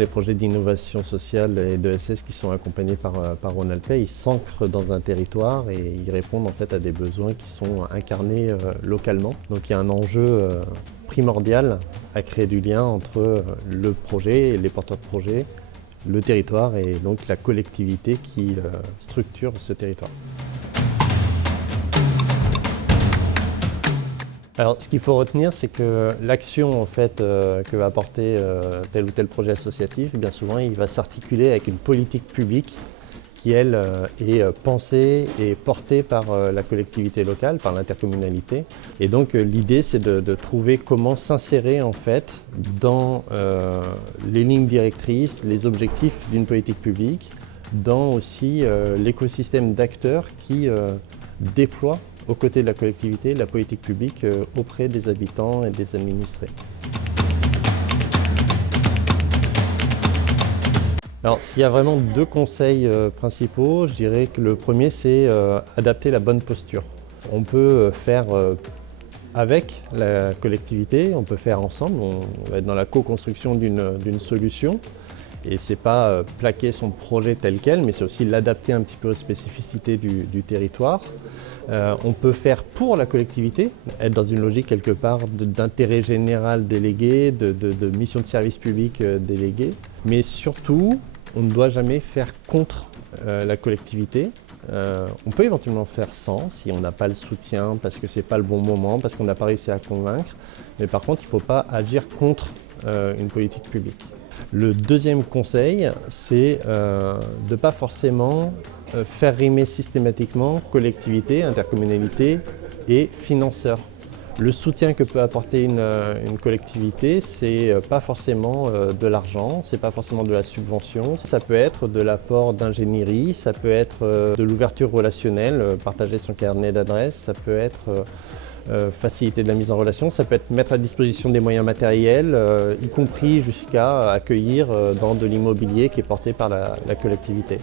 Les projets d'innovation sociale et d'ESS qui sont accompagnés par Rhône-Alpes, ils s'ancrent dans un territoire et ils répondent en fait à des besoins qui sont incarnés localement. Donc il y a un enjeu primordial à créer du lien entre le projet et les porteurs de projet, le territoire et donc la collectivité qui structure ce territoire. Alors, ce qu'il faut retenir, c'est que l'action en fait, que va apporter tel ou tel projet associatif, bien souvent, il va s'articuler avec une politique publique qui, elle, est pensée et portée par la collectivité locale, par l'intercommunalité. Et donc, l'idée, c'est de trouver comment s'insérer en fait dans les lignes directrices, les objectifs d'une politique publique, dans aussi l'écosystème d'acteurs qui déploient aux côtés de la collectivité, la politique publique auprès des habitants et des administrés. Alors, s'il y a vraiment deux conseils principaux, je dirais que le premier, c'est adapter la bonne posture. On peut faire avec la collectivité, on peut faire ensemble, on va être dans la co-construction d'une solution. Et ce n'est pas plaquer son projet tel quel, mais c'est aussi l'adapter un petit peu aux spécificités du territoire. On peut faire pour la collectivité, être dans une logique quelque part d'intérêt général délégué, de mission de service public déléguée. Mais surtout, on ne doit jamais faire contre la collectivité. On peut éventuellement faire sans, si on n'a pas le soutien, parce que ce n'est pas le bon moment, parce qu'on n'a pas réussi à convaincre. Mais par contre, il ne faut pas agir contre une politique publique. Le deuxième conseil, c'est de ne pas forcément faire rimer systématiquement collectivité, intercommunalité et financeur. Le soutien que peut apporter une collectivité, c'est pas forcément de l'argent, c'est pas forcément de la subvention. Ça peut être de l'apport d'ingénierie, ça peut être de l'ouverture relationnelle, partager son carnet d'adresses, ça peut être faciliter de la mise en relation, ça peut être mettre à disposition des moyens matériels, y compris jusqu'à accueillir dans de l'immobilier qui est porté par la collectivité.